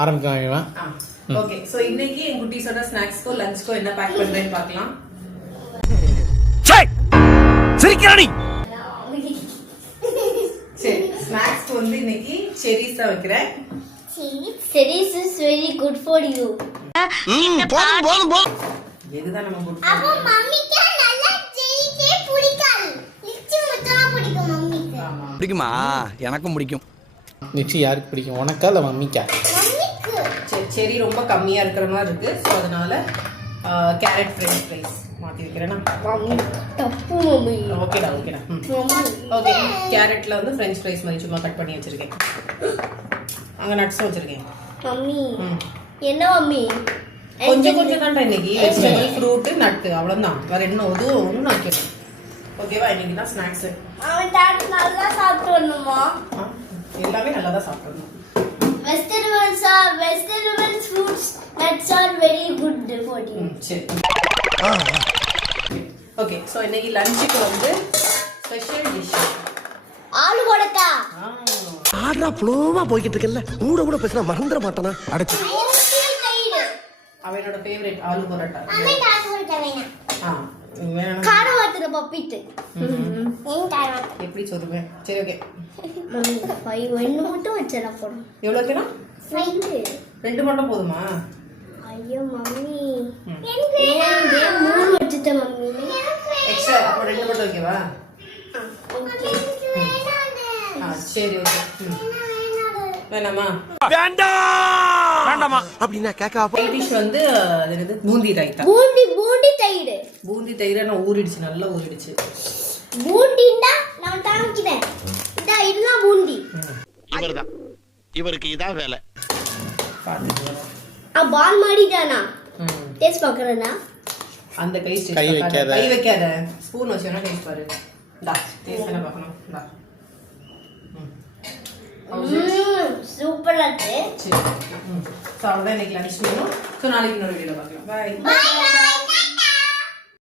ஆரம்பிக்கலாம். Okay, so இன்னைக்கு என் குட்டீஸோட ஸ்நாக்ஸ்க்கோ லஞ்ச்க்கோ என்ன பேக் பண்றேன்னு பார்க்கலாம். சிரிக்கிறானி. சரி, ஸ்நாக்ஸ் வந்து இன்னைக்கு செரிஸ் தான் வைக்கிறேன். Cherries is very good for you. போதும். எதுதான் நம்ம குட். அப்ப மம்மிக்கு நல்லா செரிஸே பிடிக்காது. லிச்சி மட்டும் பிடிக்கும் மம்மிக்கு. பிடிக்குமா? எனக்கும் பிடிக்கும். லிச்சி யாருக்கு பிடிக்கும்? உனக்கா இல்ல மம்மிக்கா? மம்மிக்கு. செரி ரொம்ப கம்மியா இருக்கிற மாதிரி இருக்கு. சோ அதனால கேரட் ஃப்ரெஞ்ச் ஃப்ரைஸ் மாத்தி வைக்கிறேனா. மம்மி தப்பு மம்மி. ஓகேடா. ஓகே, கேரட்ல வந்து ஃப்ரெஞ்ச் ஃப்ரைஸ் மாதிரி சும்மா கட் பண்ணி வச்சிருக்கேன். அங்க நட்ஸ் வச்சிருக்கேன். மம்மி என்ன மம்மி? கொஞ்சம் தான் இன்னைக்கு வெஜிடபிள் ஃப்ரூட் நட் அவ்வளவுதான். வேற என்ன ஒன்றும் வைக்கணும். ஓகேவா? இன்னைக்கு தான் ஸ்நாக்ஸ். அவன் டாட் நல்லா சாப்பிடணுமா? எல்லாமே நல்லா தான் சாப்பிடணும். Vegetables, fruits, nuts are very good for you. சரி. ஓகே, சோ இன்னைக்கு லஞ்சுக்கு வந்து ஸ்பெஷல் டிஷ் ஆலு பரோட்டா. ஆடா ஃப்ளோவா போயிட்டு இருக்கல. கூட பேசினா மறந்துட மாட்டானா? அடச்சி. அவனோட ஃபேவரட் ஆலு பரோட்டா. அவன் ஆலு பரோட்டா வேணாம். வேணாம். கார வாட்டற பப்பிட்டு. ஏன் கார வாட்டற? எப்படி சொல்லுவேன்? சரி, ஓகே. மம்மி 5 1 மட்டும் வச்சறா போறோம். எவ்வளவு வேணும்? 2 மட்டும் போதுமா? ஐயோ மம்மி. எனக்கு வேணாம். 3 வச்சிட்ட மம்மி. எக்ஸ்ட்ரா அப்ப 2 மட்டும் வைக்கவா? ஓகே. சரி, ஓகே. வேணாமா? வேண்டாமா? அப்படினா கேக்கா. சைட் டிஷ் வந்து அது பூந்தி ரைத்தா. பூந்தி தயிர். பூந்தி தயிர் நான் ஊறிடுச்சு, நல்லா ஊறிடுச்சு. பூந்திண்டா நான் காமிக்கிறேன். இதுதான் பூந்தி. இவர்தான். இவருக்கு இதான் வேலை. பாத்துங்க. பால் மாடிதானா? டேஸ்ட் பார்க்கறேனா? அந்த கை வைக்காத. ஸ்பூன் வச்சேனா டேஸ்ட் பாரு. டா டேஸ்ட் பண்ண பார்க்கணும். டா. சூப்பரா இருக்கு. சரி. சோ அவ்வளவுதான் இன்னைக்கு லஞ்ச் மெனு. சோ நாளைக்கு இன்னொரு வீடியோல பார்க்கலாம். பை. Bye by.